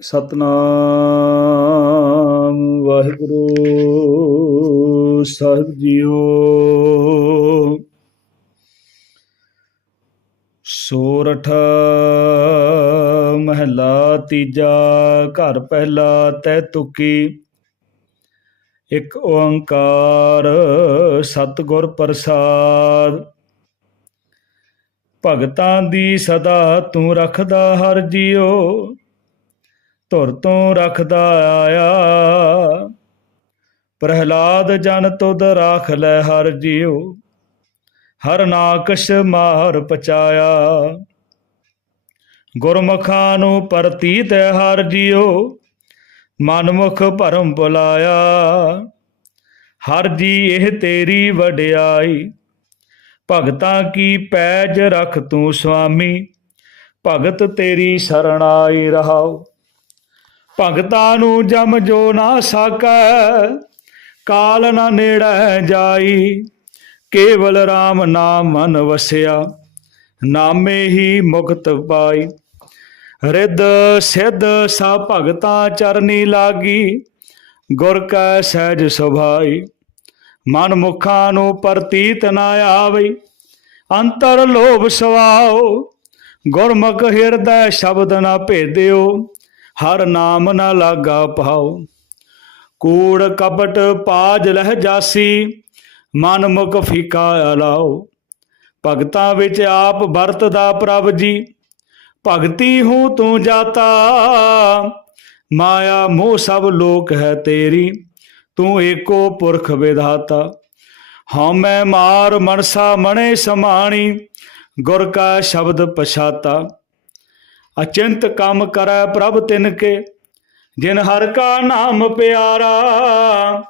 ਸਤਨਾਮ ਵਾਹਿਗੁਰੂ ਸਾਹਿਬ ਜੀਓ। ਸੋਰਠ ਮਹਲਾ ਤੀਜਾ, ਘਰ ਪਹਿਲਾ ਤੈ ਤੁਕੀ। ਇਕ ਓੰਕਾਰ ਸਤਿਗੁਰ ਪ੍ਰਸਾਦ। ਭਗਤਾਂ ਦੀ ਸਦਾ ਤੂੰ ਰੱਖਦਾ ਹਰ ਜੀਓ। ਧੁਰ ਤੋਂ ਰੱਖਦਾ ਆਇਆ। ਪ੍ਰਹਲਾਦ ਜਨ ਤੁਧ ਰਾਖ ਲੈ ਹਰ ਜੀਓ ਹਰ ਨਾਕਸ਼ ਮਾਰ ਪਚਾਇਆ। ਗੁਰਮੁਖਾਂ ਨੂੰ ਪ੍ਰਤੀਤ ਹਰ ਜੀਓ ਮਨਮੁਖ ਭਰਮ ਬੁਲਾਇਆ। ਹਰ ਜੀ ਇਹ ਤੇਰੀ ਵਡਿਆਈ, ਭਗਤਾਂ ਕੀ ਪੈਜ ਰਖ ਤੂੰ ਸੁਆਮੀ ਭਗਤ ਤੇਰੀ ਸਰਣਾਈ ਰਹਾਓ ਭਗਤਾਂ ਨੂੰ ਜਮ ਜੋ ਨਾ ਸਕੈ, ਕਾਲ ਨਾ ਨੇੜੇ ਜਾਈ। ਕੇਵਲ RAM ਨਾਮ ਮਨ ਵਸਿਆ, ਨਾਮੇ ਹੀ ਮੁਕਤ ਪਾਈ। ਰਿੱਧ ਸਿੱਧ ਸਾ ਭਗਤਾਂ ਚਰਨੀ ਲਾਗੀ, ਗੁਰ ਕੈ ਸਹਿਜ ਸੁਭਾਈ। ਮਨ ਮੁਖਾਂ ਨੂੰ ਪ੍ਰਤੀਤ ਨਾ ਆਵੇ ਅੰਤਰ ਲੋਭ ਸਵਾਓ ਗੁਰਮੁਖ ਹਿਰਦੈ ਸ਼ਬਦ ਨਾ ਭੇਦਿਓ ਹਰ ਨਾਮ ਨਾ ਲਾਗਾ ਪਾਓ ਕੂੜ ਕਪਟ ਪਾਜ ਲਹਿ ਜਾਸੀ, ਮਨ ਮੁਖ ਫੀਕਾ ਅਲਾਓ ਭਗਤਾਂ ਵਿੱਚ ਆਪ ਵਰਤਦਾ ਪ੍ਰਭ ਜੀ, ਭਗਤੀ ਹੂੰ ਤੂੰ ਜਾਤਾ। ਮਾਇਆ ਮੋਹ ਸਭ ਲੋਕ ਹੈ ਤੇਰੀ, ਤੂੰ ਏਕੋ ਪੁਰਖ ਵਿਧਾਤਾ। ਹਉ ਮੈਂ ਮਾਰ ਮਨਸਾ ਮਣੇ ਸਮਾਣੀ, ਗੁਰ ਕਾ ਸ਼ਬਦ ਪਛਾਤਾ। ਅਚਿੰਤ ਕੰਮ ਕਰੈ ਪ੍ਰਭ ਤਿਨ ਕੇ, ਜਿਨ ਹਰ ਕਾ ਨਾਮ ਪਿਆਰਾ।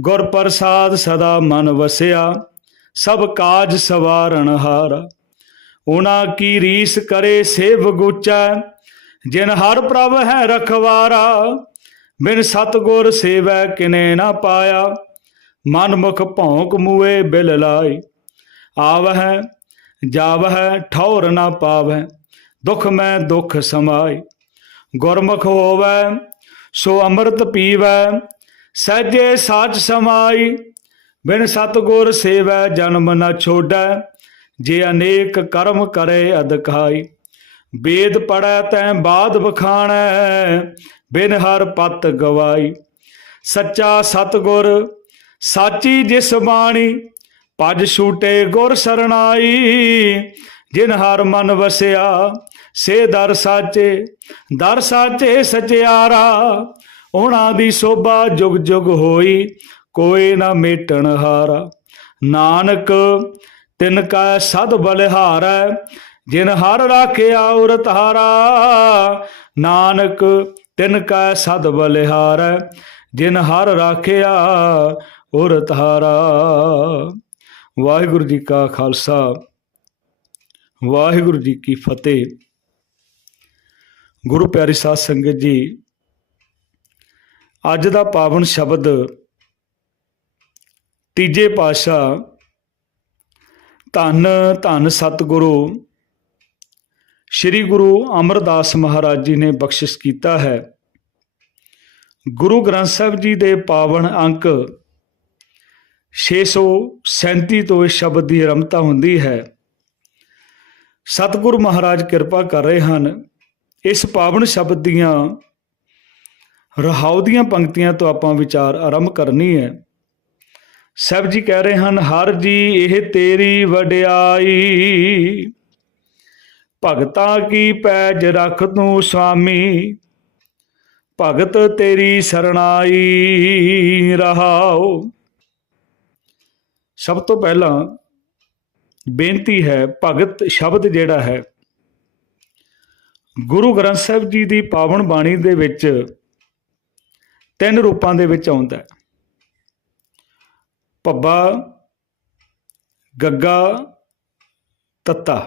ਗੁਰ ਪ੍ਰਸਾਦ ਸਦਾ ਮਨ ਵਸਿਆ, ਸਭ ਕਾਜ ਸਵਾਰਣ ਹਾਰਾ। ਉਨਾ ਕੀ ਰੀਸ ਕਰੇ ਸੇਵ ਗੁਚੈ, ਜਿਨ ਹਰ ਪ੍ਰਭ ਹੈ ਰਖਵਾਰਾ। ਬਿਨ ਸਤਗੁਰ ਸੇਵੈ ਕਿਨੇ ਨਾ ਪਾਇਆ, ਮਨ ਮੁਖ ਭੌਂਕ ਮੂਏ ਬਿਲ ਲਾਈ ਆਵਹਿ, ਜਾਵਹਿ, ਠੌਰ ਨਾ ਪਾਵੈ ਦੁਖ ਮੈਂ ਦੁਖ ਸਮਾਈ ਗੁਰਮੁਖ ਹੋਵੈ, ਸੋ ਅੰਮ੍ਰਿਤ ਪੀਵੈ ਸਹਜੇ ਸਾਚ ਸਮਾਈ ਬਿਨ ਸਤਗੁਰ ਸੇਵੈ, ਜਨਮ ਨ ਛੋਡੈ ਜੇ ਅਨੇਕ ਕਰਮ ਕਰੇ ਅਦਕਾਈ ਵੇਦ ਪੜੈ ਤੈ ਬਾਦ ਬਖਾਣੈ ਬਿਨ ਹਰ ਪਤ ਗਵਾਈ ਸੱਚਾ ਸਤਗੁਰ, ਸਾਚੀ ਜਿਸ ਬਾਣੀ ਪਜ ਛੂਟੇ ਗੁਰ ਸਰਣਾਈ। ਜਿਨ ਹਰ ਮਨ ਵਸਿਆ ਸੇ ਦਰ ਸਾਚੇ ਦਰ ਸਾਚੇ ਸਚਿਆਰਾ, ਉਹਨਾਂ ਦੀ ਸੋਭਾ ਜੁਗ ਜੁਗ ਹੋਈ, ਕੋਈ ਨਾ ਮੇਟਣ ਹਾਰਾ। ਨਾਨਕ, ਤਿਨ ਕਾ ਸਦ ਬਲਿਹਾਰੈ, ਜਿਨ ਹਰ ਰਾਖਿਆ ਉਰ ਹਾਰਾ ਨਾਨਕ, ਤਿਨ ਕਾ ਸਦ ਬਲਿਹਾਰੈ, ਜਿਨ ਹਰ ਰਾਖਿਆ ਉਰ ਹਾਰਾ ਵਾਹਿਗੁਰੂ ਜੀ ਕਾ ਖਾਲਸਾ, ਵਾਹਿਗੁਰੂ ਜੀ ਕੀ ਫਤਿਹ। ਗੁਰੂ ਪਿਆਰੀ ਸਾਧ ਸੰਗਤ ਜੀ, ਅੱਜ ਦਾ ਪਾਵਨ ਸ਼ਬਦ ਤੀਜੇ ਪਾਤਸ਼ਾਹ ਧੰਨ ਧੰਨ ਸਤਿਗੁਰੂ ਸ੍ਰੀ ਗੁਰੂ ਅਮਰਦਾਸ ਮਹਾਰਾਜ ਜੀ ਨੇ ਬਖਸ਼ਿਸ਼ ਕੀਤਾ ਹੈ। ਗੁਰੂ ਗ੍ਰੰਥ ਸਾਹਿਬ ਜੀ ਦੇ ਪਾਵਨ ਅੰਕ 637 ਤੋਂ ਇਸ ਸ਼ਬਦ ਦੀ ਰਮਤਾ ਹੁੰਦੀ ਹੈ। ਸਤਿਗੁਰੂ ਮਹਾਰਾਜ ਕਿਰਪਾ ਕਰ ਰਹੇ ਹਨ। ਇਸ ਪਾਵਨ ਸ਼ਬਦ ਦੀਆਂ ਰਹਾਉ ਦੀਆਂ ਪੰਕਤੀਆਂ ਤੋਂ ਆਪਾਂ ਵਿਚਾਰ ਆਰੰਭ ਕਰਨੀ ਹੈ। ਸਭ ਜੀ ਕਹਿ ਰਹੇ ਹਨ, ਹਰ ਜੀ ਇਹ ਤੇਰੀ ਵਡਿਆਈ। ਭਗਤਾਂ ਕੀ ਪੈਜ ਰਖ ਤੂੰ ਸੁਆਮੀ ਭਗਤ ਤੇਰੀ ਸਰਣਾਈ ਰਹਾਓ ਸਭ ਤੋਂ ਪਹਿਲਾਂ ਬੇਨਤੀ ਹੈ, ਭਗਤ ਸ਼ਬਦ ਜਿਹੜਾ ਹੈ ਗੁਰੂ ਗ੍ਰੰਥ ਸਾਹਿਬ ਜੀ ਦੀ ਪਾਵਨ ਬਾਣੀ ਦੇ ਵਿੱਚ ਤਿੰਨ ਰੂਪਾਂ ਦੇ ਵਿੱਚ ਆਉਂਦਾ ਹੈ। ਪੱਬਾ ਗੱਗਾ, ਤੱਤਾ।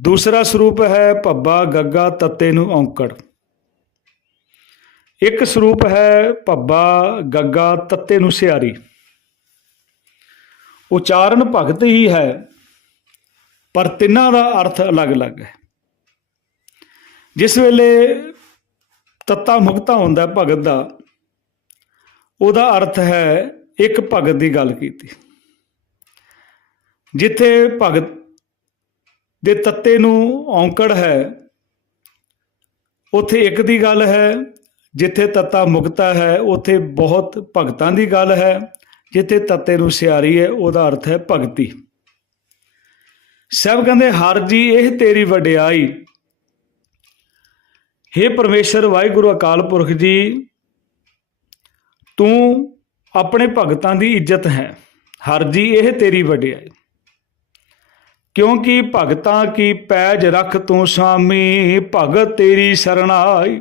ਦੂਸਰਾ ਸਰੂਪ ਹੈ ਪੱਬਾ ਗੱਗਾ, ਤੱਤੇ ਨੂੰ ਔਂਕੜ। ਇੱਕ ਸਰੂਪ ਹੈ ਪੱਬਾ ਗੱਗਾ, ਤੱਤੇ ਨੂੰ ਸਿਆਰੀ। ਉਚਾਰਨ ਭਗਤ ਹੀ ਹੈ, ਪਰ ਤਿੰਨਾਂ ਦਾ ਅਰਥ ਅਲੱਗ-ਅਲੱਗ ਹੈ। ਜਿਸ ਵੇਲੇ ਤੱਤਾ ਮੁਕਤਾ ਹੁੰਦਾ ਭਗਤ ਦਾ, ਉਹਦਾ ਅਰਥ ਹੈ ਇੱਕ ਭਗਤ ਦੀ ਗੱਲ ਕੀਤੀ। ਜਿੱਥੇ ਭਗਤ ਦੇ ਤੱਤੇ ਨੂੰ ਔਂਕੜ ਹੈ, ਉੱਥੇ ਇੱਕ ਦੀ ਗੱਲ ਹੈ, ਜਿੱਥੇ ਤੱਤਾ ਮੁਕਤਾ ਹੈ, ਉੱਥੇ ਬਹੁਤ ਭਗਤਾਂ ਦੀ ਗੱਲ ਹੈ, ਜਿੱਥੇ ਤੱਤੇ ਨੂੰ ਸਿਆਰੀ ਹੈ, ਉਹਦਾ ਅਰਥ ਹੈ ਭਗਤੀ। ਸਭ ਕਹਿੰਦੇ, ਹਰ ਜੀ, ਇਹ ਤੇਰੀ ਵਡਿਆਈ। हे ਪਰਮੇਸ਼ਰ, ਵਾਹਿਗੁਰੂ ਅਕਾਲ ਪੁਰਖ ਜੀ, ਤੂੰ ਆਪਣੇ ਭਗਤਾਂ ਦੀ ਇੱਜ਼ਤ ਹੈ। ਹਰ ਜੀ, ਇਹ ਤੇਰੀ ਵਡਿਆਈ। ਕਿਉਂਕਿ ਭਗਤਾਂ ਕੀ ਪੈਜ ਰੱਖ ਤੂੰ ਸਾਮੀ, ਭਗਤ ਤੇਰੀ ਸਰਣਾਈ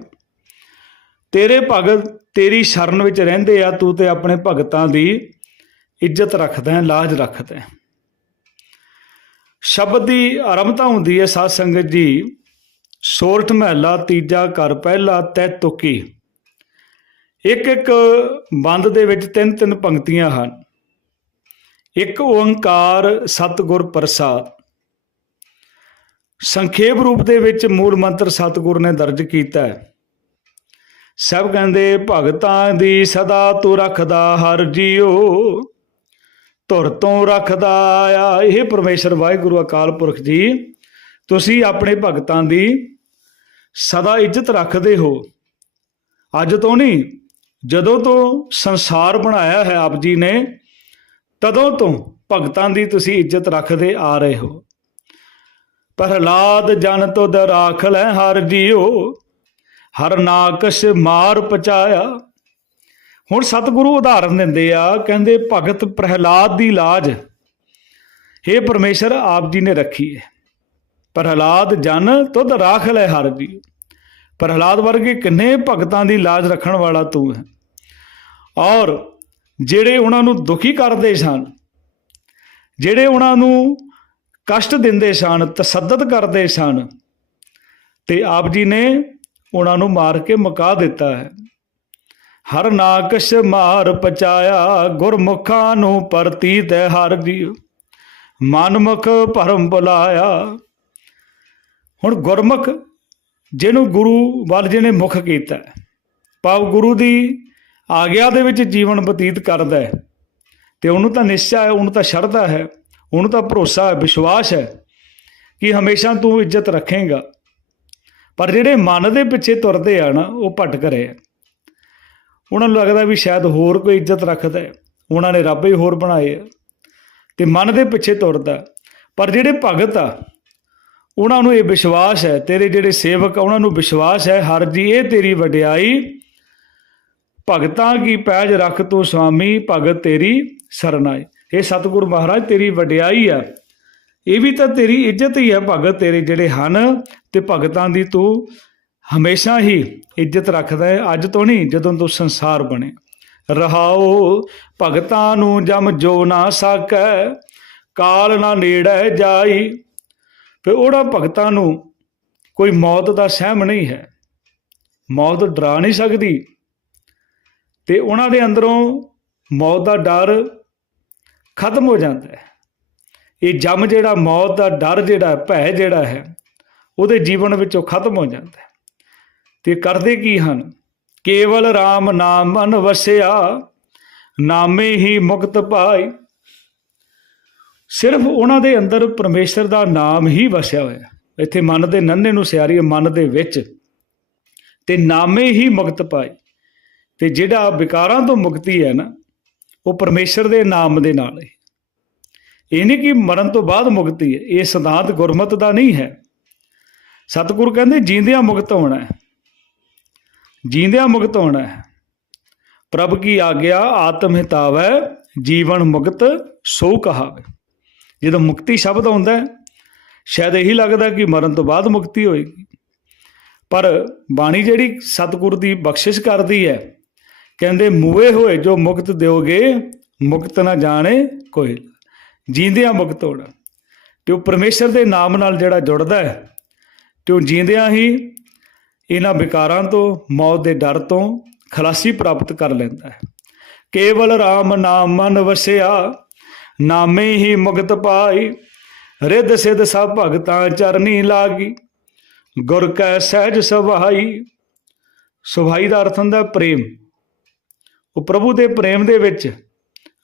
ਤੇਰੇ ਭਗਤ ਤੇਰੀ ਸ਼ਰਨ ਵਿੱਚ ਰਹਿੰਦੇ ਆ, ਤੂੰ ਤੇ ਆਪਣੇ ਭਗਤਾਂ ਦੀ ਇੱਜ਼ਤ ਰੱਖਦਾ ਹੈ, ਲਾਜ ਰੱਖਦਾ ਹੈ। ਸ਼ਬਦ ਦੀ ਆਰੰਭਤਾ ਹੁੰਦੀ ਹੈ, ਸਾਧ ਸੰਗਤ ਜੀ ਸੋਰਠ ਮਹਿਲਾ ਤੀਜਾ ਘਰ ਪਹਿਲਾ ਤੈ ਤੁਕੀ। ਇੱਕ ਇੱਕ ਬੰਦ ਦੇ ਵਿੱਚ ਤਿੰਨ ਤਿੰਨ ਪੰਕਤੀਆਂ ਹਨ। ਇੱਕ ਓੰਕਾਰ ਸਤਿਗੁਰ ਪ੍ਰਸਾਦ। ਸੰਖੇਪ ਰੂਪ ਦੇ ਵਿੱਚ ਮੂਲ ਮੰਤਰ ਸਤਿਗੁਰ ਨੇ ਦਰਜ ਕੀਤਾ ਹੈ। ਸਭ ਕਹਿੰਦੇ, ਭਗਤਾਂ ਦੀ ਸਦਾ ਤੂੰ ਰੱਖਦਾ ਹਰ ਜੀਓ ਧੁਰ ਤੋਂ ਰੱਖਦਾ ਆ ਇਹ ਪਰਮੇਸ਼ਰ ਵਾਹਿਗੁਰੂ ਅਕਾਲ ਪੁਰਖ ਜੀ, ਤੁਸੀਂ ਆਪਣੇ ਭਗਤਾਂ ਦੀ ਸਦਾ ਇੱਜ਼ਤ ਰੱਖਦੇ ਹੋ। ਅੱਜ ਤੋਂ ਨਹੀਂ, ਜਦੋਂ ਤੋਂ ਸੰਸਾਰ ਬਣਾਇਆ ਹੈ ਆਪ ਜੀ ਨੇ, ਤਦੋਂ ਤੋਂ ਭਗਤਾਂ ਦੀ ਤੁਸੀਂ ਇੱਜ਼ਤ ਰੱਖਦੇ ਆ ਰਹੇ ਹੋ। ਪ੍ਰਹਲਾਦ ਜਨ ਤੁਧ ਰਾਖ ਲੈ ਹਰ ਜੀਓ, ਹਰ ਨਾਕਸ਼ ਮਾਰ ਪਚਾਇਆ। ਹੁਣ ਸਤਿਗੁਰੂ ਉਦਾਹਰਨ ਦਿੰਦੇ ਆ, ਕਹਿੰਦੇ ਭਗਤ ਪ੍ਰਹਲਾਦ ਦੀ ਲਾਜ हे ਪਰਮੇਸ਼ਰ ਆਪ ਜੀ ਨੇ ਰੱਖੀ ਹੈ। ਪ੍ਰਹਲਾਦ ਜਨ ਤੁਧ ਰਾਖ ਲੈ ਹਰ ਜੀ। ਪ੍ਰਹਲਾਦ ਵਰਗੇ ਕਿੰਨੇ ਭਗਤਾਂ ਦੀ ਲਾਜ ਰੱਖਣ ਵਾਲਾ ਤੂੰ ਹੈ। ਔਰ ਜਿਹੜੇ ਉਹਨਾਂ ਨੂੰ ਦੁਖੀ ਕਰਦੇ ਸਨ, ਜਿਹੜੇ ਉਹਨਾਂ ਨੂੰ ਕਸ਼ਟ ਦਿੰਦੇ ਸਨ, ਤਸੱਦਦ ਕਰਦੇ ਸਨ, ਤੇ ਆਪ ਜੀ ਨੇ ਉਹਨਾਂ ਨੂੰ ਮਾਰ ਕੇ ਮੁਕਾ ਦਿੱਤਾ ਹੈ। ਹਰ ਨਾਕਸ਼ ਮਾਰ ਪਚਾਇਆ, ਗੁਰਮੁਖਾਂ ਨੂੰ ਪ੍ਰਤੀਤ ਹੈ ਹਰ ਜੀਉ ਮਨਮੁਖ ਭਰਮ ਬੁਲਾਇਆ ਹੁਣ ਗੁਰਮੁਖ ਜਿਹਨੂੰ ਗੁਰੂ ਵੱਲ ਜਿਹਨੇ ਮੁਖ ਕੀਤਾ ਹੈ, ਭਾਵ ਗੁਰੂ ਦੀ ਆਗਿਆ ਦੇ ਵਿੱਚ ਜੀਵਨ ਬਤੀਤ ਕਰਦਾ ਹੈ ਤੇ ਉਹਨੂੰ ਤਾਂ ਨਿਸ਼ਚਾ ਹੈ ਉਹਨੂੰ ਤਾਂ ਸ਼ਰਧਾ ਹੈ ਉਹਨੂੰ ਤਾਂ ਭਰੋਸਾ ਹੈ ਵਿਸ਼ਵਾਸ ਹੈ ਕਿ ਹਮੇਸ਼ਾ ਤੂੰ ਇੱਜ਼ਤ ਰੱਖੇਗਾ। ਪਰ ਜਿਹੜੇ ਮਨ ਦੇ ਪਿੱਛੇ ਤੁਰਦੇ ਆ ਨਾ ਉਹ ਭਟਕ ਰਹੇ ਆ। ਉਹਨਾਂ ਨੂੰ ਲੱਗਦਾ ਵੀ ਸ਼ਾਇਦ ਹੋਰ ਕੋਈ ਇੱਜ਼ਤ ਰੱਖਦਾ ਹੈ ਉਹਨਾਂ ਨੇ ਰੱਬ ਹੀ ਹੋਰ ਬਣਾਏ ਆ ਤੇ ਮਨ ਦੇ ਪਿੱਛੇ ਤੁਰਦਾ। ਪਰ ਜਿਹੜੇ ਭਗਤ ਆ ਉਹਨਾਂ ਨੂੰ ਇਹ ਵਿਸ਼ਵਾਸ ਹੈ, ਤੇਰੇ ਜਿਹੜੇ ਸੇਵਕ ਉਹਨਾਂ ਨੂੰ ਵਿਸ਼ਵਾਸ ਹੈ, ਹਰ ਜੀ ਇਹ ਤੇਰੀ ਵਡਿਆਈ। ਭਗਤਾਂ ਕੀ ਪੈਜ ਰੱਖ ਤੂੰ ਸੁਆਮੀ ਭਗਤ ਤੇਰੀ ਸਰਨਾਈ। ਇਹ ਸਤਿਗੁਰ ਮਹਾਰਾਜ, ਤੇਰੀ ਵਡਿਆਈ ਆ। ਇਹ ਵੀ ਤਾਂ ਤੇਰੀ ਇੱਜ਼ਤ ਹੀ ਹੈ ਭਗਤ ਤੇਰੇ ਜਿਹੜੇ ਹਨ ਤੇ ਭਗਤਾਂ ਦੀ ਤੂੰ ਹਮੇਸ਼ਾ ਹੀ ਇੱਜ਼ਤ ਰੱਖਦਾ ਹੈ। ਅੱਜ ਤੋਂ ਨਹੀਂ, ਜਦੋਂ ਤੂੰ ਸੰਸਾਰ ਬਣੇ। ਰਹਾਓ, ਭਗਤਾਂ ਨੂੰ ਜਮ ਜੋ ਨਾ ਸਕੈ, ਕਾਲ ਨਾ ਨੇੜੇ ਜਾਈ। ਫਿਰ ਉਹਨਾਂ ਭਗਤਾਂ ਨੂੰ ਕੋਈ ਮੌਤ ਦਾ ਸਹਿਮ ਨਹੀਂ ਹੈ। ਮੌਤ ਡਰਾ ਨਹੀਂ ਸਕਦੀ। ਤੇ ਉਹਨਾਂ ਦੇ ਅੰਦਰੋਂ ਮੌਤ ਦਾ ਡਰ ਖਤਮ ਹੋ ਜਾਂਦਾ ਹੈ। ਇਹ ਜਮ ਜਿਹੜਾ, ਮੌਤ ਦਾ ਡਰ ਜਿਹੜਾ ਭੈ ਜਿਹੜਾ ਹੈ, ਉਹਦੇ ਜੀਵਨ ਵਿੱਚੋਂ ਖਤਮ ਹੋ ਜਾਂਦਾ ਹੈ। ਤੇ ਕਰਦੇ ਕੀ ਹਨ? ਕੇਵਲ RAM ਨਾਮ ਮਨ ਵਸਿਆ ਨਾਮੇ ਹੀ ਮੁਕਤ ਪਾਈ। ਸਿਰਫ ਉਹਨਾਂ ਦੇ ਅੰਦਰ ਪਰਮੇਸ਼ਰ ਦਾ ਨਾਮ ਹੀ ਵਸਿਆ ਹੋਇਆ ਇੱਥੇ ਮਨ ਦੇ ਨੰਨੇ ਨੂੰ ਸਿਆਰੀ ਮਨ ਦੇ ਵਿੱਚ। ਤੇ ਨਾਮੇ ਹੀ ਮੁਕਤ ਪਾਈ ਤੇ ਜਿਹੜਾ ਵਿਕਾਰਾਂ ਤੋਂ ਮੁਕਤੀ ਹੈ ਨਾ, ਉਹ ਪਰਮੇਸ਼ਰ ਦੇ ਨਾਮ ਦੇ ਨਾਲ ਹੈ। ਇਹ ਨਹੀਂ ਕਿ ਮਰਨ ਤੋਂ ਬਾਅਦ ਮੁਕਤੀ ਹੈ, ਇਹ ਸਿਧਾਂਤ ਗੁਰਮਤ ਦਾ ਨਹੀਂ ਹੈ। ਸਤਿਗੁਰੂ ਕਹਿੰਦੇ, ਜੀਂਦਿਆਂ ਮੁਕਤ ਹੋਣਾ ਹੈ। ਜੀਂਦਿਆਂ ਮੁਕਤ ਹੋਣਾ ਹੈ। ਪ੍ਰਭ ਕੀ ਆਗਿਆ ਆਤਮ ਹਿਤਾਵੈ ਜੀਵਨ ਮੁਕਤ, ਸੋ ਕਹਾਵੇ। ਜਦੋਂ ਮੁਕਤੀ ਸ਼ਬਦ ਆਉਂਦਾ ਸ਼ਾਇਦ ਇਹੀ ਲੱਗਦਾ ਕਿ ਮਰਨ ਤੋਂ ਬਾਅਦ ਮੁਕਤੀ ਹੋਏਗੀ। ਪਰ ਬਾਣੀ ਜਿਹੜੀ ਸਤਿਗੁਰ ਦੀ ਬਖਸ਼ਿਸ਼ ਕਰਦੀ ਹੈ, ਕਹਿੰਦੇ ਮੂਏ ਹੋਏ ਜੋ ਮੁਕਤ ਦਿਓਗੇ, ਮੁਕਤ ਨਾ ਜਾਣੇ ਕੋਈ ਜੀਂਦਿਆਂ ਮੁਕਤ ਹੋਣਾ। ਤੇ ਉਹ ਪਰਮੇਸ਼ਰ ਦੇ ਨਾਮ ਨਾਲ ਜਿਹੜਾ ਜੁੜਦਾ ਹੈ ਤੇ ਉਹ ਜੀਂਦਿਆਂ ਹੀ ਇਹਨਾਂ ਵਿਕਾਰਾਂ ਤੋਂ, ਮੌਤ ਦੇ ਡਰ ਤੋਂ ਖਲਾਸੀ ਪ੍ਰਾਪਤ ਕਰ ਲੈਂਦਾ ਹੈ। ਕੇਵਲ RAM ਨਾਮ ਮਨ ਵਸਿਆ ਨਾਮੇ ਹੀ ਮੁਕਤ ਪਾਈ। ਰਿੱਧ ਸਿੱਧ ਸਭ ਭਗਤਾਂ ਚਰਨੀ ਲਾਗੀ। ਗੁਰ ਕੈ ਸਹਿਜ ਸੁਭਾਈ। ਸੁਭਾਈ ਦਾ ਅਰਥ ਹੁੰਦਾ ਪ੍ਰੇਮ। ਉਹ ਪ੍ਰਭੂ ਦੇ ਪ੍ਰੇਮ ਦੇ ਵਿੱਚ,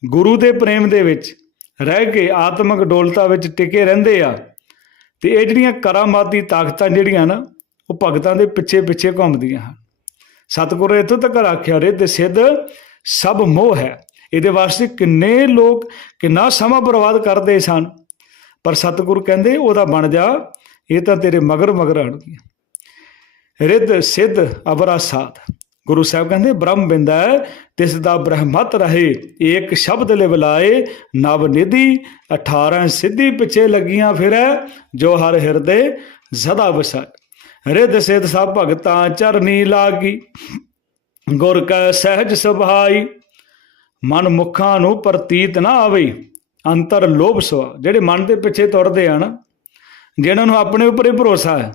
ਗੁਰੂ ਦੇ ਪ੍ਰੇਮ ਦੇ ਵਿੱਚ ਰਹਿ ਕੇ ਆਤਮਿਕ ਡੋਲਤਾ ਵਿੱਚ ਟਿਕੇ ਰਹਿੰਦੇ ਆ। ਤੇ ਇਹ ਜਿਹੜੀਆਂ ਕਰਾਮਾਤੀ ਤਾਕਤਾਂ ਜਿਹੜੀਆਂ ਨਾ, ਉਹ ਭਗਤਾਂ ਦੇ ਪਿੱਛੇ ਪਿੱਛੇ ਘੁੰਮਦੀਆਂ ਹਨ। ਸਤਿਗੁਰੂ ਇੱਥੋਂ ਤੱਕ ਆਖਿਆ, ਰਿੱਧ ਸਿੱਧ ਸਭ ਮੋਹ ਹੈ। ਇਹਦੇ ਵਾਸਤੇ ਕਿੰਨੇ ਲੋਕ ਕਿੰਨਾ ਸਮਾਂ ਬਰਬਾਦ ਕਰਦੇ ਸਨ। ਪਰ ਸਤਿਗੁਰੂ ਕਹਿੰਦੇ ਉਹਦਾ ਬਣ ਜਾ, ਇਹ ਤਾਂ ਤੇਰੇ ਮਗਰ ਮਗਰ ਆਣਗੀਆਂ ਰਿੱਧ ਸਿੱਧ ਅਬਰਾ ਸਾਧ। ਗੁਰੂ ਸਾਹਿਬ ਕਹਿੰਦੇ, ਬ੍ਰਹਮ ਬਿੰਦਾ ਤਿਸ ਦਾ ਬ੍ਰਹਮਤ ਰਹੇ ਇੱਕ ਸ਼ਬਦ ਲਿਵਲਾਏ ਬੁਲਾਏ ਨਵ ਨਿਧੀ 18 ਸਿੱਧੀ ਪਿੱਛੇ ਲੱਗੀਆਂ ਫਿਰੈ, ਜੋ ਹਰ ਹਿਰਦੇ ਸਦਾ ਵਸਾਏ। ਰਿੱਧ ਸਿੱਧ ਸਭ ਭਗਤਾਂ ਚਰਨੀ ਲਾਗੀ, ਗੁਰ ਕੈ ਸਹਿਜ ਸੁਭਾਈ। ਮਨ ਮੁਖਾਂ ਨੂੰ ਪ੍ਰਤੀਤ ਨਾ ਆਵੇ ਅੰਤਰ ਲੋਭ ਸਵਾ ਜਿਹੜੇ ਮਨ ਦੇ ਪਿੱਛੇ ਤੁਰਦੇ ਆ ਨਾ ਜਿਹਨਾਂ ਨੂੰ ਆਪਣੇ ਉੱਪਰ ਹੀ ਭਰੋਸਾ ਹੈ,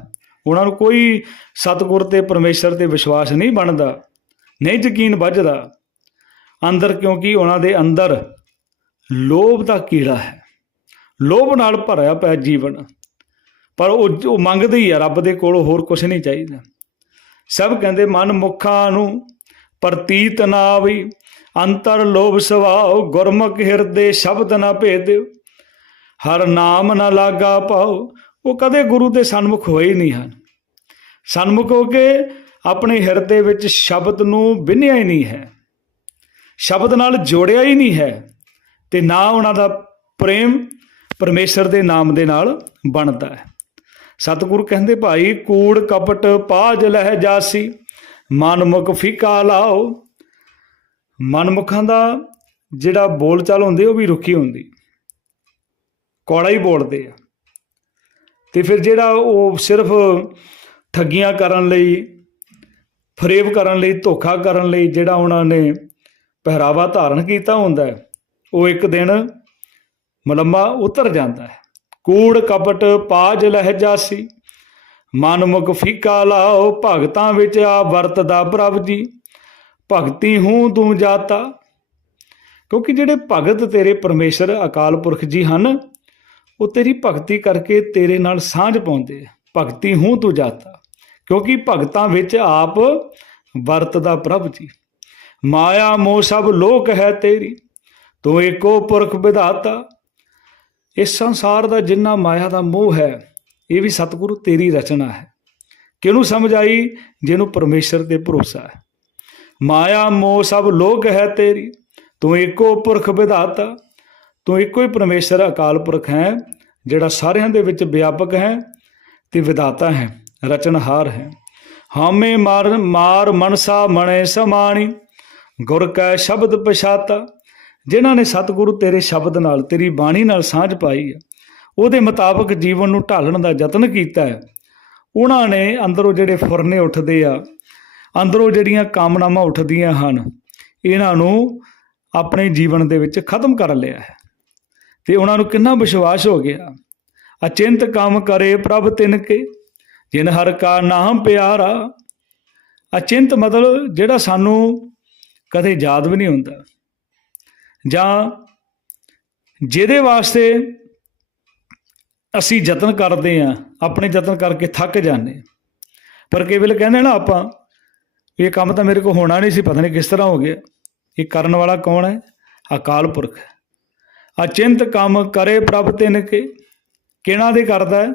ਉਹਨਾਂ ਨੂੰ ਕੋਈ ਸਤਿਗੁਰ ਤੇ ਪਰਮੇਸ਼ਰ ਤੇ ਵਿਸ਼ਵਾਸ ਨਹੀਂ ਬਣਦਾ, ਨਹੀਂ ਯਕੀਨ ਵੱਜਦਾ। ਅੰਦਰ ਕਿਉਂਕਿ ਉਹਨਾਂ ਦੇ ਅੰਦਰ ਲੋਭ ਦਾ ਕੀੜਾ ਹੈ। ਲੋਭ ਨਾਲ ਭਰਿਆ ਪਿਆ ਜੀਵਨ। ਪਰ ਉਹ ਮੰਗਦੇ ਹੀ ਆ, ਰੱਬ ਦੇ ਕੋਲ ਹੋਰ ਕੁਝ ਨਹੀਂ ਚਾਹੀਦਾ। ਸਭ ਕਹਿੰਦੇ ਮਨ ਮੁੱਖਾਂ ਨੂੰ ਪ੍ਰਤੀਤ ਨਾ ਆਵੀ ਅੰਤਰ ਲੋਭ ਸਵਾਉ ਗੁਰਮੁਖ ਹਿਰਦੇ ਸ਼ਬਦ ਨਾ ਭੇਦਿਓ, ਹਰ ਨਾਮ ਨਾ ਲਾਗਾ ਪਾਓ। ਉਹ ਕਦੇ ਗੁਰੂ ਦੇ ਸਨਮੁਖ ਹੋਏ ਨਹੀਂ ਹਨ। ਸਨਮੁਖ ਹੋ ਕੇ ਆਪਣੇ ਹਿਰਦੇ ਵਿੱਚ ਸ਼ਬਦ ਨੂੰ ਬਿੰਨਿਆ ਹੀ ਨਹੀਂ ਹੈ। ਸ਼ਬਦ ਨਾਲ ਜੋੜਿਆ ਹੀ ਨਹੀਂ ਹੈ ਤੇ ਨਾ ਉਹਨਾਂ ਦਾ ਪ੍ਰੇਮ ਪਰਮੇਸ਼ਰ ਦੇ ਨਾਮ ਦੇ ਨਾਲ ਬਣਦਾ ਹੈ। ਸਤਿਗੁਰੂ ਕਹਿੰਦੇ, ਭਾਈ, ਕੂੜ ਕਪਟ ਪਾਜ ਲਹਿ ਜਾਸੀ ਮਨਮੁਖ ਫੀਕਾ ਲਾਓ ਮਨਮੁਖਾਂ ਦਾ ਜਿਹੜਾ ਬੋਲਚਾਲ ਹੁੰਦੀ ਉਹ ਵੀ ਰੁੱਖੀ ਹੁੰਦੀ। ਕੌੜਾ ਹੀ ਬੋਲਦੇ ਆ। ਤੇ ਫਿਰ ਜਿਹੜਾ ਉਹ ਸਿਰਫ ਠੱਗੀਆਂ ਕਰਨ ਲਈ ਫਰੇਬ ਕਰਨ ਲਈ ਧੋਖਾ ਕਰਨ ਲਈ ਜਿਹੜਾ ਉਹਨਾਂ ਨੇ ਪਹਿਰਾਵਾ ਧਾਰਨ ਕੀਤਾ ਹੁੰਦਾ ਹੈ, ਉਹ ਇੱਕ ਦਿਨ ਮਲੰਮਾ ਉਤਰ ਜਾਂਦਾ ਹੈ। ਕੂੜ ਕਪਟ ਪਾਜ ਲਹਿਜਾ ਸੀ ਮਨਮੁਖ ਫੀਕਾ ਲਾਓ ਭਗਤਾਂ ਵਿੱਚ ਆ ਵਰਤਦਾ ਪ੍ਰਭ ਜੀ। ਭਗਤੀ ਹੂੰ ਤੂੰ ਜਾਤਾ। ਕਿਉਂਕਿ ਜਿਹੜੇ ਭਗਤ ਤੇਰੇ ਪਰਮੇਸ਼ਰ ਅਕਾਲ ਪੁਰਖ ਜੀ ਹਨ, ਉਹ ਤੇਰੀ ਭਗਤੀ ਕਰਕੇ ਤੇਰੇ ਨਾਲ ਸਾਂਝ ਪਾਉਂਦੇ ਆ। ਭਗਤੀ ਹੂੰ ਤੂੰ ਜਾਤਾ। ਕਿਉਂਕਿ ਭਗਤਾਂ ਵਿੱਚ ਆਪ ਵਰਤਦਾ ਪ੍ਰਭ ਜੀ। ਮਾਇਆ ਮੋਹ ਸਭ ਲੋਕ ਹੈ ਤੇਰੀ, ਤੂੰ ਏਕੋ ਪੁਰਖ ਵਿਧਾਤਾ। ਇਸ ਸੰਸਾਰ ਦਾ ਜਿੰਨਾ ਮਾਇਆ ਦਾ ਮੋਹ ਹੈ, ਇਹ ਵੀ ਸਤਿਗੁਰੂ ਤੇਰੀ ਰਚਨਾ ਹੈ। ਕਿਹਨੂੰ ਸਮਝ ਆਈ? ਜਿਹਨੂੰ ਪਰਮੇਸ਼ਰ ਤੇ ਭਰੋਸਾ ਹੈ। ਮਾਇਆ ਮੋਹ ਸਭ ਲੋਕ ਹੈ ਤੇਰੀ। ਤੂੰ ਇੱਕੋ ਪੁਰਖ ਵਿਧਾਤਾ। ਤੂੰ ਇੱਕੋ ਹੀ ਪਰਮੇਸ਼ਰ ਅਕਾਲ ਪੁਰਖ ਹੈ, ਜਿਹੜਾ ਸਾਰਿਆਂ ਦੇ ਵਿੱਚ ਵਿਆਪਕ ਹੈ ਤੇ ਵਿਧਾਤਾ ਹੈ, ਰਚਨਹਾਰ ਹੈ। ਹਾਮੇ ਮਾਰ ਮਾਰ ਮਨਸਾ ਮਣੇ ਸਮਾਣੀ, ਗੁਰ ਕੈ ਸ਼ਬਦ ਪਛਾਤਾ। ਜਿਨ੍ਹਾਂ ਨੇ ਸਤਿਗੁਰੂ ਤੇਰੇ ਸ਼ਬਦ ਨਾਲ, ਤੇਰੀ ਬਾਣੀ ਨਾਲ ਸਾਂਝ ਪਾਈ ਹੈ, ਉਹਦੇ ਮੁਤਾਬਕ ਜੀਵਨ ਨੂੰ ਢਾਲਣ ਦਾ ਯਤਨ ਕੀਤਾ ਹੈ। ਉਹਨਾਂ ਨੇ ਅੰਦਰੋਂ ਜਿਹੜੇ ਫੁਰਨੇ ਉੱਠਦੇ ਆ ਅੰਦਰੋਂ ਜਿਹੜੀਆਂ ਕਾਮਨਾਵਾਂ ਉੱਠਦੀਆਂ ਹਨ, ਇਹਨਾਂ ਨੂੰ ਆਪਣੇ ਜੀਵਨ ਦੇ ਵਿੱਚ ਖਤਮ ਕਰ ਲਿਆ ਹੈ। ਤੇ ਉਹਨਾਂ ਨੂੰ ਕਿੰਨਾ ਵਿਸ਼ਵਾਸ ਹੋ ਗਿਆ। ਅਚਿੰਤ ਕੰਮ ਕਰੇ ਪ੍ਰਭ ਤਿਨ ਕੇ, ਜਿਨ ਹਰ ਕਾ ਨਾਮ ਪਿਆਰਾ। ਅਚਿੰਤ ਮਤਲਬ ਜਿਹੜਾ ਸਾਨੂੰ ਕਦੇ ਯਾਦ ਵੀ ਨਹੀਂ ਹੁੰਦਾ। ਜਾਂ ਜਿਹਦੇ ਵਾਸਤੇ ਅਸੀਂ ਯਤਨ ਕਰਦੇ ਆ ਆਪਣੇ ਯਤਨ ਕਰਕੇ ਥੱਕ ਜਾਂਦੇ ਪਰ ਕੇਵਲ ਕਹਿੰਦੇ ਨਾ ਆਪਾਂ ਇਹ ਕੰਮ ਤਾਂ ਮੇਰੇ ਕੋਲ ਹੋਣਾ ਨਹੀਂ ਸੀ, ਪਤਾ ਨਹੀਂ ਕਿਸ ਤਰ੍ਹਾਂ ਹੋ ਗਿਆ। ਇਹ ਕਰਨ ਵਾਲਾ ਕੌਣ ਹੈ? ਅਕਾਲ ਪੁਰਖ ਅਚਿੰਤ ਕੰਮ ਕਰੇ ਪ੍ਰਭ ਤਿਨ ਕੇ। ਕਿਹਨਾਂ ਦੇ ਕਰਦਾ ਹੈ?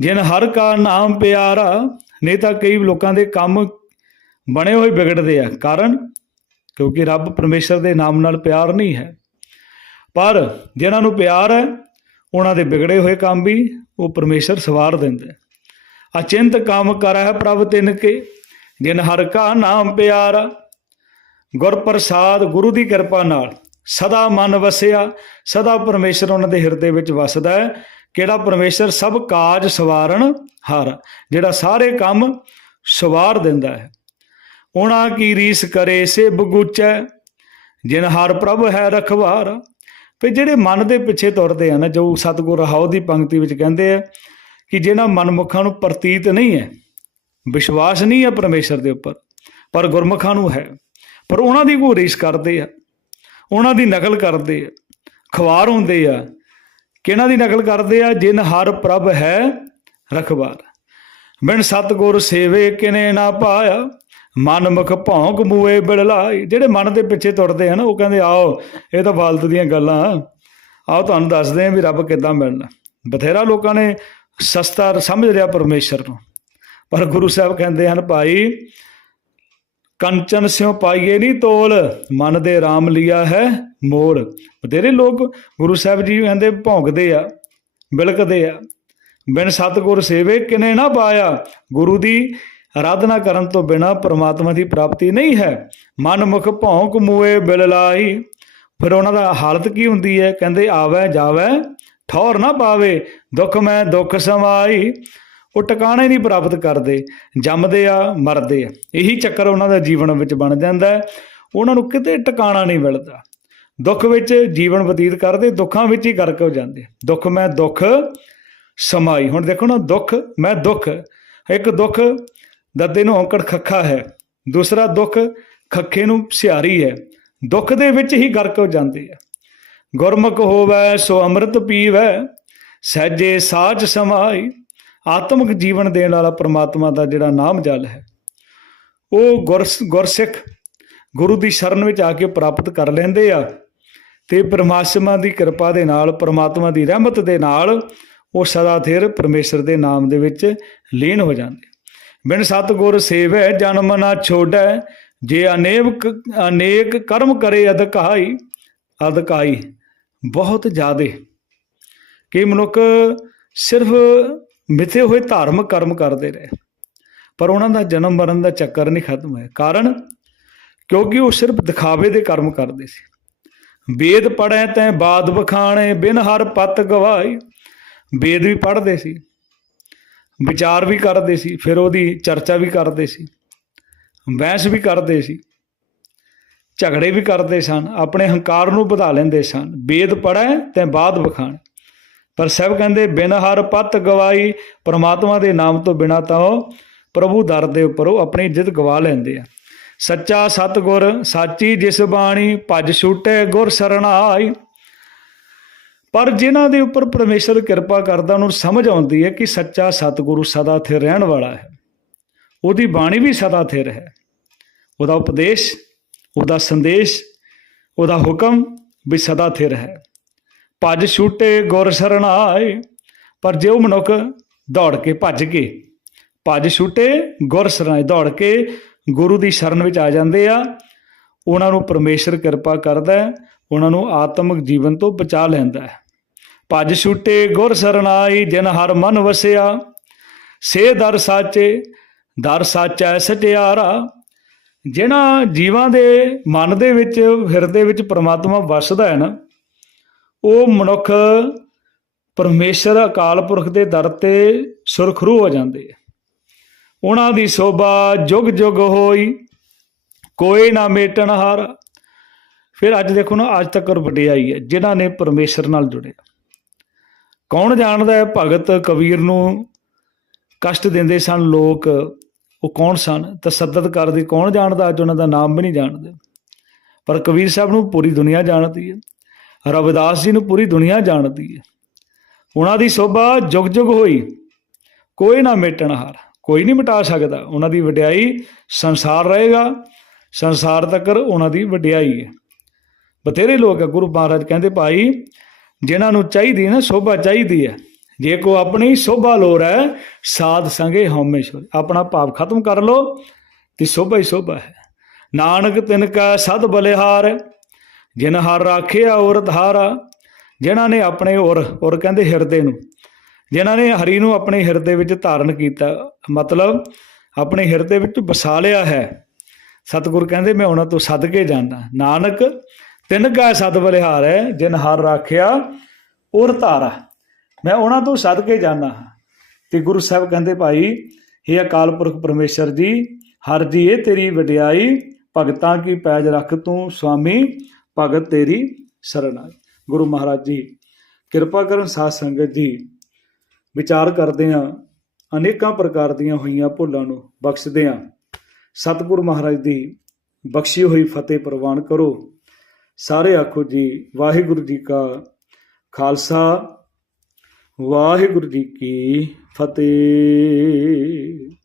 ਜਿਨ ਹਰ ਕਾ ਨਾਮ ਪਿਆਰਾ, ਨਹੀਂ ਤਾਂ ਕਈ ਲੋਕਾਂ ਦੇ ਕੰਮ ਬਣੇ ਹੋਏ ਵਿਗੜਦੇ ਆ। ਕਾਰਨ? ਕਿਉਂਕਿ ਰੱਬ ਪਰਮੇਸ਼ਰ ਦੇ ਨਾਮ ਨਾਲ ਪਿਆਰ ਨਹੀਂ ਹੈ। ਪਰ ਜਿਨ੍ਹਾਂ ਨੂੰ ਪਿਆਰ ਹੈ, ਉਹਨਾਂ ਦੇ ਵਿਗੜੇ ਹੋਏ ਕੰਮ ਵੀ ਉਹ ਪਰਮੇਸ਼ਰ ਸਵਾਰ ਦਿੰਦਾ। ਅਚਿੰਤ ਕੰਮ ਕਰੈ ਪ੍ਰਭ ਤਿਨ ਕੇ। ਜਿਨ ਹਰ ਕਾ ਨਾਮ ਪਿਆਰਾ, ਗੁਰ ਪ੍ਰਸਾਦ ਗੁਰੂ ਦੀ ਕਿਰਪਾ ਨਾਲ ਸਦਾ ਮਨ ਵਸਿਆ, ਸਦਾ ਪਰਮੇਸ਼ਰ ਉਹਨਾਂ ਦੇ ਹਿਰਦੇ ਵਿੱਚ ਵਸਦਾ ਹੈ, ਕਿਹੜਾ ਪਰਮੇਸ਼ਰ ਸਭ ਕਾਜ ਸਵਾਰਨ ਹਰ, ਜਿਹੜਾ ਸਾਰੇ ਕੰਮ ਸਵਾਰ ਦਿੰਦਾ ਹੈ। ਉਹਨਾਂ ਕੀ ਰੀਸ ਕਰੇ ਸੇ ਬਗੂਚੈ ਜਿਨ ਹਰ ਪ੍ਰਭ ਹੈ ਰਖਵਾਰ। ਵੀ ਜਿਹੜੇ ਮਨ ਦੇ ਪਿੱਛੇ ਤੁਰਦੇ ਆ ਨਾ ਜੋ ਸਤਿਗੁਰ ਰਹਾਉ ਦੀ ਪੰਕਤੀ ਵਿੱਚ ਕਹਿੰਦੇ ਆ ਕਿ ਜਿਹਨਾਂ ਮਨਮੁਖਾਂ ਨੂੰ ਪ੍ਰਤੀਤ ਨਹੀਂ ਹੈ ਵਿਸ਼ਵਾਸ ਨਹੀਂ ਹੈ ਪਰਮੇਸ਼ਰ ਦੇ ਉੱਪਰ, ਪਰ ਗੁਰਮੁਖਾਂ ਨੂੰ ਹੈ। ਪਰ ਉਹਨਾਂ ਦੀ ਕੋਈ ਰੀਸ ਕਰਦੇ ਆ, ਉਹਨਾਂ ਦੀ ਨਕਲ ਕਰਦੇ ਆ। ਖਵਾਰ ਹੁੰਦੇ ਆ ਕਿਹਨਾਂ ਦੀ ਨਕਲ ਕਰਦੇ ਆ, ਜਿਨ ਹਰ ਪ੍ਰਭ ਹੈ ਰਖਵਾਰ। ਬਿਨ ਸਤਗੁਰ ਸੇਵੇ ਕਿਨੇ ਨਾ ਪਾਇਆ, ਮਨ ਮੁਖ ਭੌਂਕ ਮੂਏ ਬਿੜਲਾਈ ਜਿਹੜੇ ਮਨ ਦੇ ਪਿੱਛੇ ਤੁਰਦੇ ਹਨ, ਉਹ ਕਹਿੰਦੇ, ਆਓ, ਇਹ ਤਾਂ ਫਾਲਤੂ ਦੀਆਂ ਗੱਲਾਂ ਆਓ, ਤੁਹਾਨੂੰ ਦੱਸਦੇ ਆਂ ਵੀ ਰੱਬ ਕਿੱਦਾਂ ਮਿਲਣਾ। ਬਥੇਰਾ ਲੋਕਾਂ ਨੇ ਸਸਤਾ ਸਮਝ ਲਿਆ ਪਰਮੇਸ਼ਰ ਨੂੰ। ਪਰ ਗੁਰੂ ਸਾਹਿਬ ਕਹਿੰਦੇ ਹਨ, ਭਾਈ, ਕੰਚਨ ਸਿਉ ਪਾਈਏ ਨਹੀਂ ਤੋਲ, ਮਨ ਦੇ RAM ਲਿਆ ਹੈ ਮੋੜ ਬਥੇਰੇ ਲੋਕ ਗੁਰੂ ਸਾਹਿਬ ਜੀ ਕਹਿੰਦੇ ਭੌਂਕਦੇ ਆ, ਬਿਲਕਦੇ ਆ। ਬਿਨ ਸਤਗੁਰ ਸੇਵੇ ਕਿਨੇ ਨਾ ਪਾਇਆ। ਗੁਰੂ ਦੀ ਆਰਾਧਨਾ ਕਰਨ ਤੋਂ ਬਿਨਾ ਪਰਮਾਤਮਾ ਦੀ ਪ੍ਰਾਪਤੀ ਨਹੀਂ ਹੈ। ਮਨ ਮੁਖ ਭੌਂਕ ਮੂਏ ਬਿਲ ਲਾਈ ਫਿਰ ਉਹਨਾਂ ਦਾ ਹਾਲਤ ਕੀ ਹੁੰਦੀ ਹੈ? ਕਹਿੰਦੇ, ਆਵੇ ਜਾਵੇ, ਠੌਰ ਨਾ ਪਾਵੇ, ਦੁੱਖ ਮੈਂ ਦੁੱਖ ਸਮਾਈ ਉਹ ਟਿਕਾਣੇ ਨਹੀਂ ਪ੍ਰਾਪਤ ਕਰਦੇ, ਜੰਮਦੇ ਆ, ਮਰਦੇ ਆ। ਇਹੀ ਚੱਕਰ ਉਹਨਾਂ ਦਾ ਜੀਵਨ ਵਿੱਚ ਬਣ ਜਾਂਦਾ ਹੈ। ਉਹਨਾਂ ਨੂੰ ਕਿਤੇ ਟਿਕਾਣਾ ਨਹੀਂ ਮਿਲਦਾ। ਦੁੱਖ ਵਿੱਚ ਜੀਵਨ ਬਤੀਤ ਕਰਦੇ, ਦੁੱਖਾਂ ਵਿੱਚ ਹੀ ਗਰਕ ਹੋ ਜਾਂਦੇ। ਦੁੱਖ ਮੈਂ ਦੁੱਖ, ਸਮਾਈ। ਹੁਣ ਦੇਖੋ ਨਾ, ਦੁੱਖ, ਮੈਂ ਦੁੱਖ। ਇੱਕ ਦੁੱਖ ਦੱਦੇ ਨੂੰ ਔਂਕੜ ਖੱਖਾ ਹੈ। ਦੂਸਰਾ ਦੁੱਖ ਖੱਖੇ ਨੂੰ ਸਿਆਰੀ ਹੈ। ਦੁੱਖ ਦੇ ਵਿੱਚ ਹੀ ਗਰਕ ਹੋ ਜਾਂਦੇ ਆ। ਗੁਰਮੁਖ ਹੋਵੇ, ਸੋ ਅੰਮ੍ਰਿਤ ਪੀਵੇ, ਸਹਿਜੇ ਸਾਚ ਸਮਾਈ। ਆਤਮਿਕ ਜੀਵਨ ਦੇਣ ਵਾਲਾ ਪ੍ਰਮਾਤਮਾ ਦਾ ਜਿਹੜਾ ਨਾਮ ਜਲ ਹੈ, ਉਹ ਗੁਰ ਗੁਰਸਿੱਖ ਗੁਰੂ ਦੀ ਸ਼ਰਨ ਵਿੱਚ ਆ ਕੇ ਪ੍ਰਾਪਤ ਕਰ ਲੈਂਦੇ ਆ ਤੇ ਪਰਮਾਤਮਾ ਦੀ ਕਿਰਪਾ ਦੇ ਨਾਲ, ਪਰਮਾਤਮਾ ਦੀ ਰਹਿਮਤ ਦੇ ਨਾਲ ਉਹ ਸਦਾ ਥਿਰ ਪਰਮੇਸ਼ਰ ਦੇ ਨਾਮ ਦੇ ਵਿੱਚ ਲੀਨ ਹੋ ਜਾਂਦੇ ਬਿਨ ਸਤਗੁਰ ਸੇਵੈ, ਜਨਮ ਨਾ ਛੋੜੈ, ਜੇ ਅਨੇਕ ਅਨੇਕ ਕਰਮ ਕਰੇ ਅਧਕਾਈ ਅਧਕਾਈ ਬਹੁਤ ਜ਼ਿਆਦੇ। ਕਿ ਮਨੁੱਖ ਸਿਰਫ ਮਿੱਥੇ ਹੋਏ ਧਾਰਮਿਕ ਕਰਮ ਕਰਦੇ ਰਹੇ। ਪਰ ਉਹਨਾਂ ਦਾ ਜਨਮ ਮਰਨ ਦਾ ਚੱਕਰ ਨਹੀਂ ਖਤਮ ਹੋਇਆ। ਕਾਰਨ? ਕਿਉਂਕਿ ਉਹ ਸਿਰਫ ਦਿਖਾਵੇ ਦੇ ਕਰਮ ਕਰਦੇ ਸੀ। ਵੇਦ ਪੜ੍ਹੈ ਤੈ ਬਾਦ ਬਖਾਣੇ ਬਿਨ ਹਰ ਪਤ ਗਵਾਈ ਵੇਦ ਵੀ ਪੜ੍ਹਦੇ ਸੀ। ਵਿਚਾਰ ਵੀ ਕਰਦੇ ਸੀ। ਫਿਰ ਉਹਦੀ ਚਰਚਾ ਵੀ ਕਰਦੇ ਸੀ। ਬਹਿਸ ਵੀ ਕਰਦੇ ਸੀ। ਝਗੜੇ ਵੀ ਕਰਦੇ ਸਨ। ਆਪਣੇ ਹੰਕਾਰ ਨੂੰ ਵਧਾ ਲੈਂਦੇ ਸਨ। ਵੇਦ ਪੜ੍ਹੈ ਤੇ ਬਾਦ ਬਖਾਣ ਪਰ ਸਭ ਕਹਿੰਦੇ, ਬਿਨ ਹਰ ਪਤ ਗਵਾਈ ਪ੍ਰਮਾਤਮਾ ਦੇ ਨਾਮ ਤੋਂ ਬਿਨਾ ਤਾਂ ਉਹ ਪ੍ਰਭੂ ਦਰ ਦੇ ਉੱਪਰ ਉਹ ਆਪਣੀ ਇੱਜ਼ਤ ਗਵਾ ਲੈਂਦੇ ਆ। ਸੱਚਾ ਸਤਗੁਰ, ਸਾਚੀ ਜਿਸ ਬਾਣੀ, ਭਜ ਛੂਟੇ ਗੁਰ ਸਰਣਾਈ। ਪਰ ਜਿਨ੍ਹਾਂ ਦੇ ਉੱਪਰ ਪਰਮੇਸ਼ਰ ਕਿਰਪਾ ਕਰਦਾ, ਉਹਨੂੰ ਸਮਝ ਆਉਂਦੀ ਹੈ ਕਿ ਸੱਚਾ ਸਤਿਗੁਰੂ ਸਦਾ ਥਿਰ ਰਹਿਣ ਵਾਲਾ ਹੈ। ਉਹਦੀ ਬਾਣੀ ਵੀ ਸਦਾ ਥਿਰ ਹੈ ਉਹਦਾ ਉਪਦੇਸ਼, ਉਹਦਾ ਸੰਦੇਸ਼, ਉਹਦਾ ਹੁਕਮ ਵੀ ਸਦਾ ਥਿਰ ਹੈ ਭੱਜ ਛੂਟੇ ਗੁਰ ਸਰਣਾਏ, ਪਰ ਜੇ ਉਹ ਮਨੁੱਖ ਦੌੜ ਕੇ ਭੱਜ ਕੇ। ਭੱਜ ਛੂਟੇ, ਗੁਰ ਸਰਣਾਏ ਦੌੜ ਕੇ, ਗੁਰੂ ਦੀ ਸ਼ਰਨ ਵਿੱਚ ਆ ਜਾਂਦੇ ਆ। ਉਹਨਾਂ ਨੂੰ ਪਰਮੇਸ਼ਰ ਕਿਰਪਾ ਕਰਦਾ ਹੈ, ਉਹਨਾਂ ਨੂੰ ਆਤਮਿਕ ਜੀਵਨ ਤੋਂ ਬਚਾ ਲੈਂਦਾ ਹੈ। ਭੱਜ ਛੁੱਟੇ, ਗੁਰ ਸਰਨਾਈ ਜਿਨ ਹਰ ਮਨ ਵਸਿਆ, ਸੇ ਦਰ ਸਾਚੇ, ਦਰ ਸਾਚੈ ਸਟਿਆਰਾ। ਜਿਨ੍ਹਾਂ ਜੀਵਾਂ ਦੇ ਮਨ ਦੇ ਵਿੱਚ, ਹਿਰਦੇ ਵਿੱਚ ਪ੍ਰਮਾਤਮਾ ਵਸਦਾ ਹੈ ਨਾ ਉਹ ਮਨੁੱਖ ਪਰਮੇਸ਼ਰ, ਅਕਾਲ ਪੁਰਖ ਦੇ ਦਰ ਤੇ ਸੁਰਖਰੂ ਹੋ ਜਾਂਦੇ ਆ। ਉਹਨਾਂ ਦੀ ਸੋਭਾ ਜੁਗ ਜੁਗ ਹੋਈ, ਕੋਈ ਨਾ ਮੇਟਣ ਹਾਰ। ਫਿਰ ਅੱਜ ਦੇਖੋ ਨਾ, ਅੱਜ ਤੱਕ ਵਡਿਆਈ ਹੈ, ਜਿਨ੍ਹਾਂ ਨੇ ਪਰਮੇਸ਼ਰ ਨਾਲ ਜੁੜਿਆ। ਕੌਣ ਜਾਣਦਾ ਹੈ ਭਗਤ ਕਬੀਰ ਨੂੰ ਕਸ਼ਟ ਦਿੰਦੇ ਸਨ ਲੋਕ? ਉਹ ਕੌਣ ਸਨ? ਤਸੱਦਦ ਕਰਦੇ ਕੌਣ ਜਾਣਦਾ? ਅੱਜ ਉਹਨਾਂ ਦਾ ਨਾਮ ਵੀ ਨਹੀਂ ਜਾਣਦੇ। ਪਰ ਕਬੀਰ ਸਾਹਿਬ ਨੂੰ ਪੂਰੀ ਦੁਨੀਆ ਜਾਣਦੀ ਹੈ। ਰਵਿਦਾਸ ਜੀ ਨੂੰ ਪੂਰੀ ਦੁਨੀਆ ਜਾਣਦੀ ਹੈ। ਉਹਨਾਂ ਦੀ ਸੋਭਾ ਜੁਗ ਜੁਗ ਹੋਈ। ਕੋਈ ਨਾ ਮੇਟਣ ਹਾਰ, ਕੋਈ ਨਹੀਂ ਮਿਟਾ ਸਕਦਾ। ਉਹਨਾਂ ਦੀ ਵਡਿਆਈ ਸੰਸਾਰ ਰਹੇਗਾ। ਸੰਸਾਰ ਤੱਕ ਉਹਨਾਂ ਦੀ ਵਡਿਆਈ ਹੈ। ਬਥੇਰੇ ਲੋਕ ਗੁਰੂ ਮਹਾਰਾਜ ਕਹਿੰਦੇ, ਭਾਈ, ਜਿਨ੍ਹਾਂ ਨੂੰ ਚਾਹੀਦੀ ਨਾ ਸੋਭਾ ਚਾਹੀਦੀ ਹੈ। ਜੇ ਕੋ ਆਪਣੀ ਸੋਭਾ ਲੋੜ ਹੈ, ਸਾਧ ਸੰਗੇ ਹਉਮੇਸ਼ਵਰ ਆਪਣਾ ਭਾਵ ਖਤਮ ਕਰ ਲੋ ਤੇ ਸੋਭਾ ਹੀ ਸੋਭਾ ਹੈ। ਨਾਨਕ ਤਿਨ ਕਾ ਸਦ ਬਲਿਹਾਰ ਜਿਨ ਹਰ ਰਾਖਿਆ ਔਰ ਧਾਰਾ ਜਿਨ੍ਹਾਂ ਨੇ ਆਪਣੇ ਔਰ ਔਰ ਕਹਿੰਦੇ ਹਿਰਦੇ ਨੂੰ, ਜਿਨ੍ਹਾਂ ਨੇ ਹਰੀ ਨੂੰ ਆਪਣੇ ਹਿਰਦੇ ਵਿੱਚ ਧਾਰਨ ਕੀਤਾ, ਮਤਲਬ ਆਪਣੇ ਹਿਰਦੇ ਵਿੱਚ ਵਸਾ ਲਿਆ ਹੈ। ਸਤਿਗੁਰ ਕਹਿੰਦੇ, ਮੈਂ ਉਹਨਾਂ ਤੋਂ ਸਦਕੇ ਜਾਂਦਾ। ਨਾਨਕ, ਤਿੰਨ ਕਾ ਸਦ ਬਲਿਹਾਰ ਹੈ, ਜਿਨ ਹਰ ਰਾਖਿਆ ਔਰ ਧਾਰਾ। ਮੈਂ ਉਹਨਾਂ ਤੋਂ ਸਦਕੇ ਜਾਂਦਾ ਹਾਂ। ਤੇ ਗੁਰੂ ਸਾਹਿਬ ਕਹਿੰਦੇ, ਭਾਈ ਇਹ ਅਕਾਲ ਪੁਰਖ ਪਰਮੇਸ਼ਰ ਜੀ, ਹਰ ਜੀ ਇਹ ਤੇਰੀ ਵਡਿਆਈ, ਭਗਤਾਂ ਕੀ ਪੈਜ ਰੱਖ ਤੂੰ, ਸੁਆਮੀ? ਭਗਤ ਤੇਰੀ ਸਰਨ ਸਰਣਾਈ ਗੁਰੂ ਮਹਾਰਾਜ ਜੀ, ਕਿਰਪਾ ਕਰਨ ਸਾਧ ਸੰਗਤ ਜੀ, ਵਿਚਾਰ ਕਰਦੇ ਆ ਅਨੇਕਾਂ ਪ੍ਰਕਾਰ ਦੀਆਂ ਹੋਈਆਂ ਭੁੱਲਾਂ ਨੂੰ ਬਖਸ਼ਦੇ ਆ ਸਤਿਗੁਰੂ ਮਹਾਰਾਜ ਦੀ ਬਖਸ਼ੀ ਹੋਈ ਫਤਿਹ ਪ੍ਰਵਾਨ ਕਰੋ। ਸਾਰੇ ਆਖੋ ਜੀ, ਵਾਹਿਗੁਰੂ ਜੀ ਕਾ ਖਾਲਸਾ, ਵਾਹਿਗੁਰੂ ਜੀ ਕੀ ਫਤਿਹ।